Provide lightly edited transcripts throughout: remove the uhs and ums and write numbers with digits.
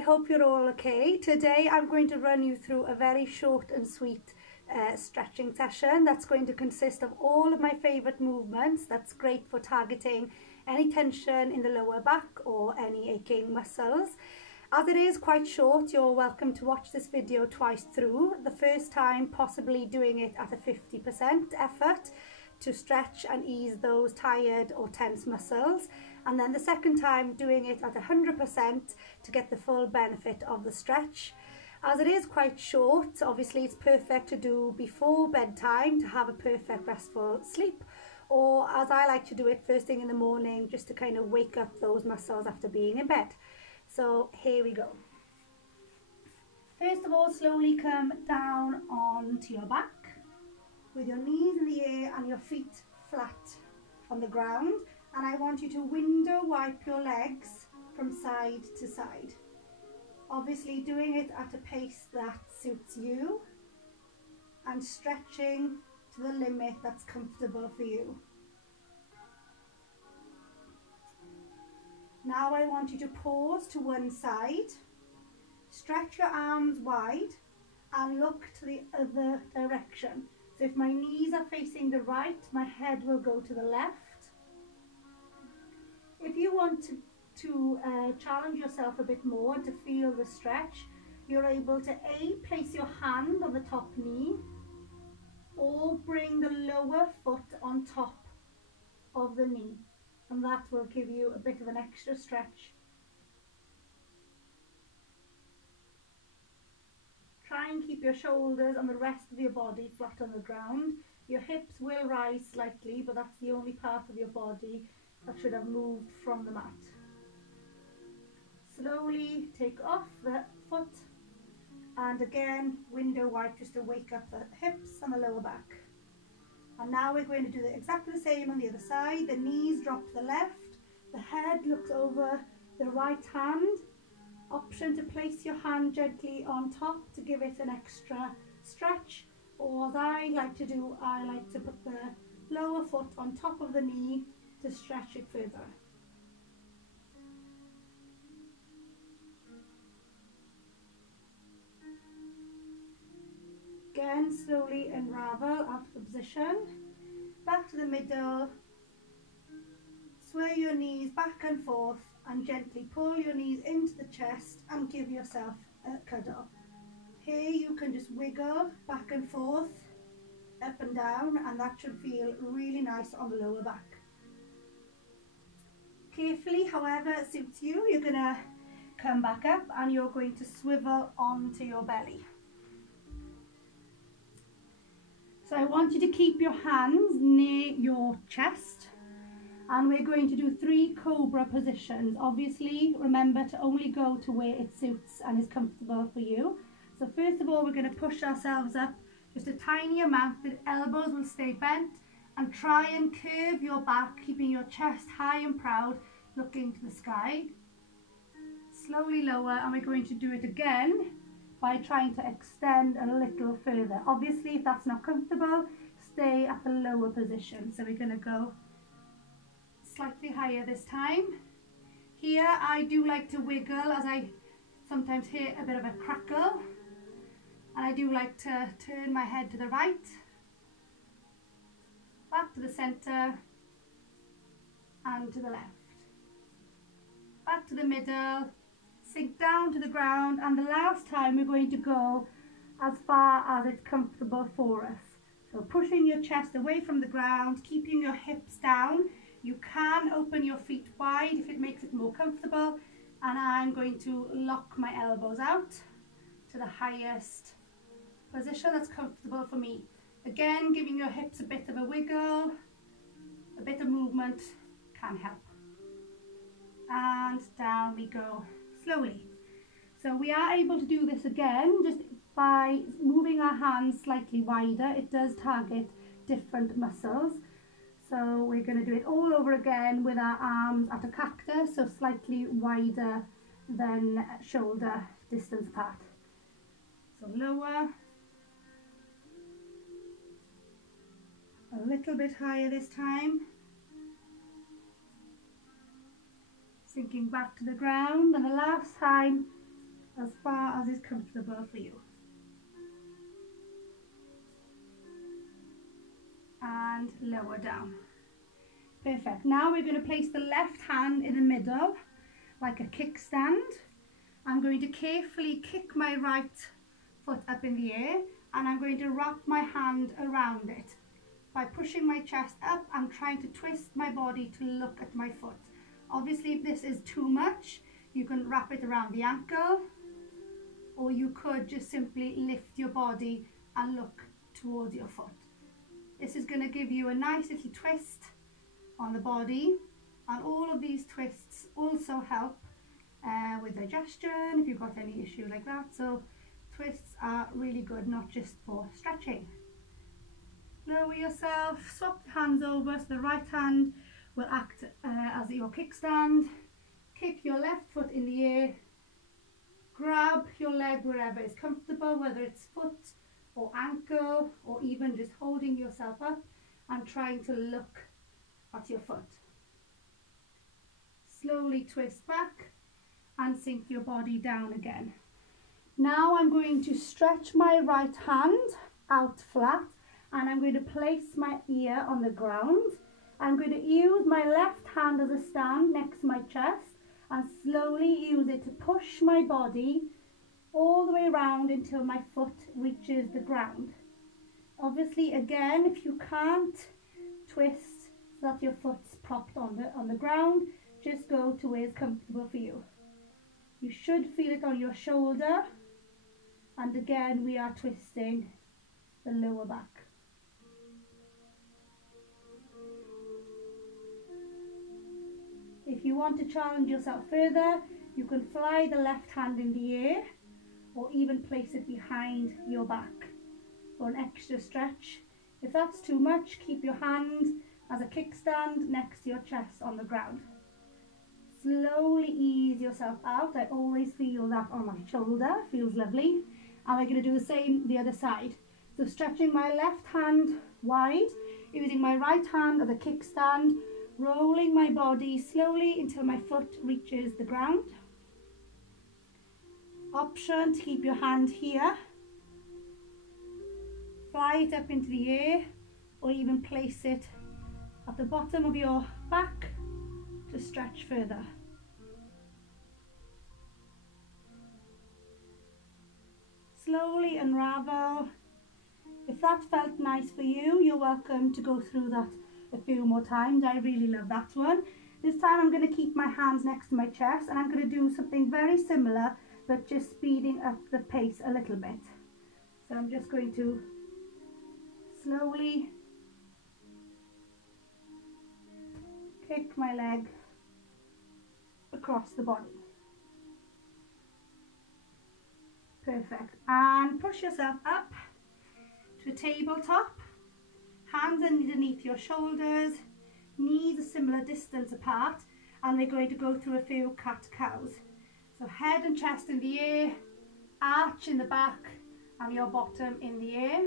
I hope you're all okay. Today I'm going to run you through a very short and sweet stretching session that's going to consist of all of my favourite movements. That's great for targeting any tension in the lower back or any aching muscles. As it is quite short, you're welcome to watch this video twice through. The first time possibly doing it at a 50% effort to stretch and ease those tired or tense muscles, and then the second time doing it at 100% to get the full benefit of the stretch. As it is quite short, obviously it's perfect to do before bedtime to have a perfect restful sleep, or as I like to do it first thing in the morning just to kind of wake up those muscles after being in bed. So here we go. First of all, slowly come down onto your back with your knees in the air and your feet flat on the ground, and I want you to window wipe your legs from side to side. Obviously doing it at a pace that suits you and stretching to the limit that's comfortable for you. Now I want you to pause to one side, stretch your arms wide and look to the other direction. So if my knees are facing the right, my head will go to the left. If you want to challenge yourself a bit more to feel the stretch, you're able to place your hand on the top knee or bring the lower foot on top of the knee, and that will give you a bit of an extra stretch. Try and keep your shoulders and the rest of your body flat on the ground. Your hips will rise slightly, but that's the only part of your body that should have moved from the mat. Slowly take off the foot and again window wipe just to wake up the hips and the lower back. And now we're going to do exactly the same on the other side. The knees drop to the left, the head looks over the right hand. Option to place your hand gently on top to give it an extra stretch, or as I like to do, I like to put the lower foot on top of the knee to stretch it further. Again, slowly unravel out of the position, back to the middle, sway your knees back and forth and gently pull your knees into the chest and give yourself a cuddle. Here you can just wiggle back and forth, up and down, and that should feel really nice on the lower back. Carefully, however it suits you, you're going to come back up and you're going to swivel onto your belly. So I want you to keep your hands near your chest, and we're going to do 3 cobra positions. Obviously, remember to only go to where it suits and is comfortable for you. So first of all, we're going to push ourselves up just a tiny amount. The elbows will stay bent, and try and curve your back, keeping your chest high and proud, looking to the sky. Slowly lower, and we're going to do it again by trying to extend a little further. Obviously, if that's not comfortable, stay at the lower position. So we're going to go slightly higher this time. Here I do like to wiggle as I sometimes hear a bit of a crackle, and I do like to turn my head to the right, back to the centre and to the left, back to the middle, sink down to the ground, and the last time we're going to go as far as it's comfortable for us. So pushing your chest away from the ground, keeping your hips down. You can open your feet wide if it makes it more comfortable, and I'm going to lock my elbows out to the highest position that's comfortable for me. Again, giving your hips a bit of a wiggle, a bit of movement can help. And down we go slowly. So we are able to do this again just by moving our hands slightly wider. It does target different muscles. So we're going to do it all over again with our arms at a cactus, so slightly wider than shoulder distance apart. So lower, a little bit higher this time, sinking back to the ground, and the last time as far as is comfortable for you. And lower down. Perfect. Now we're going to place the left hand in the middle like a kickstand. I'm going to carefully kick my right foot up in the air, and I'm going to wrap my hand around it. By pushing my chest up, I'm trying to twist my body to look at my foot. Obviously, if this is too much, you can wrap it around the ankle, or you could just simply lift your body and look towards your foot. This is going to give you a nice little twist on the body, and all of these twists also help with digestion if you've got any issue like that. So twists are really good, not just for stretching. Lower yourself, swap the hands over, so the right hand will act as your kickstand. Kick your left foot in the air, grab your leg wherever is comfortable, whether it's foot or ankle, or even just holding yourself up and trying to look at your foot. Slowly twist back and sink your body down again. Now I'm going to stretch my right hand out flat, and I'm going to place my ear on the ground. I'm going to use my left hand as a stand next to my chest and slowly use it to push my body all the way around until my foot reaches the ground. Obviously, again, if you can't twist so that your foot's propped on the ground, just go to where it's comfortable for you. You should feel it on your shoulder, and again we are twisting the lower back. If you want to challenge yourself further, you can fly the left hand in the air, or even place it behind your back for an extra stretch. If that's too much, keep your hand as a kickstand next to your chest on the ground. Slowly ease yourself out. I always feel that on my shoulder, feels lovely. And we're going to do the same the other side. So stretching my left hand wide, using my right hand as a kickstand, rolling my body slowly until my foot reaches the ground. Option to keep your hand here, fly it up into the air, or even place it at the bottom of your back to stretch further. Slowly unravel. If that felt nice for you, you're welcome to go through that a few more times. I really love that one. This time I'm going to keep my hands next to my chest, and I'm going to do something very similar, but just speeding up the pace a little bit. So I'm just going to slowly kick my leg across the body. Perfect. And push yourself up to a tabletop. Hands underneath your shoulders, knees a similar distance apart, and we're going to go through a few cat-cows. So head and chest in the air, arch in the back, and your bottom in the air.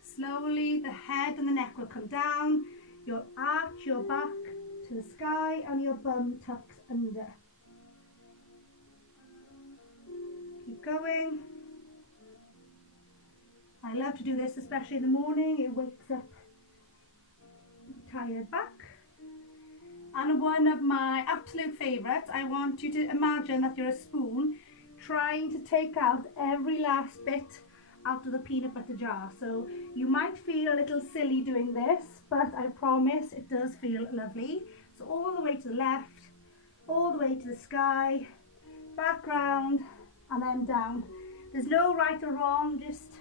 Slowly the head and the neck will come down, you'll arch your back to the sky, and your bum tucks under. Keep going. I love to do this, especially in the morning. It wakes up the tired back. And one of my absolute favourites, I want you to imagine that you're a spoon trying to take out every last bit out of the peanut butter jar. So you might feel a little silly doing this, but I promise it does feel lovely. So all the way to the left, all the way to the sky, back round, and then down. There's no right or wrong, just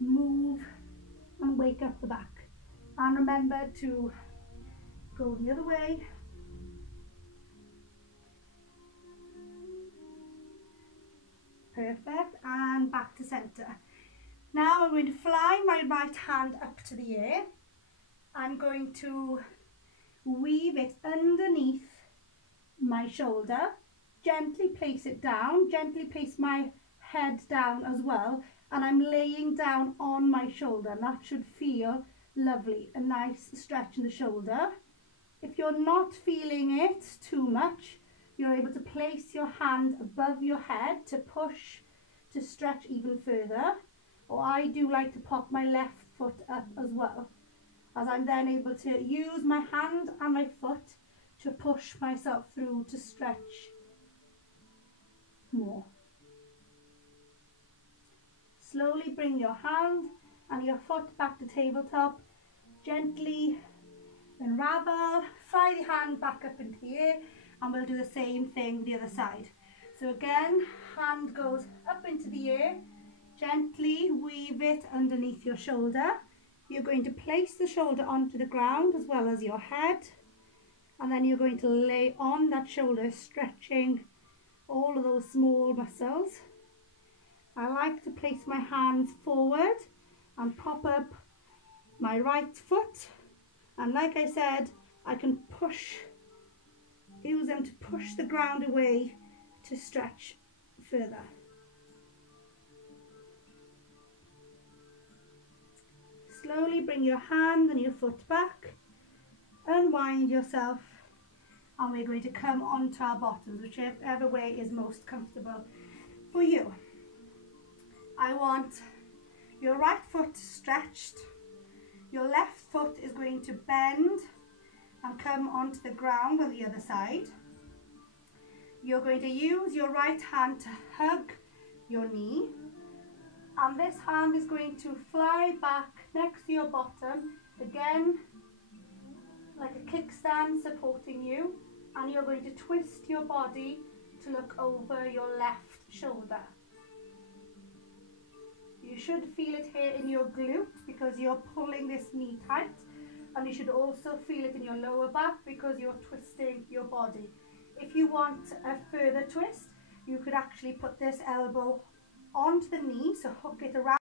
move and wake up the back. And remember to go the other way. Perfect, and back to center. Now I'm going to fly my right hand up to the air. I'm going to weave it underneath my shoulder, gently place it down, gently place my head down as well, and I'm laying down on my shoulder, and that should feel lovely, a nice stretch in the shoulder. If you're not feeling it too much, you're able to place your hand above your head to push, to stretch even further. Or I do like to pop my left foot up as well, as I'm then able to use my hand and my foot to push myself through to stretch more. Slowly bring your hand and your foot back to tabletop. Gently unravel, fly the hand back up into the air, and we'll do the same thing with the other side. So again, hand goes up into the air, gently weave it underneath your shoulder. You're going to place the shoulder onto the ground as well as your head, and then you're going to lay on that shoulder, stretching all of those small muscles. I like to place my hands forward and pop up my right foot, and like I said, I can use them to push the ground away to stretch further. Slowly bring your hand and your foot back, unwind yourself, and we're going to come onto our bottoms, whichever way is most comfortable for you. I want your right foot stretched, your left foot is going to bend and come onto the ground on the other side. You're going to use your right hand to hug your knee, and this hand is going to fly back next to your bottom, again like a kickstand supporting you, and you're going to twist your body to look over your left shoulder. You should feel it here in your glute because you're pulling this knee tight, and you should also feel it in your lower back because you're twisting your body. If you want a further twist, you could actually put this elbow onto the knee, so hook it around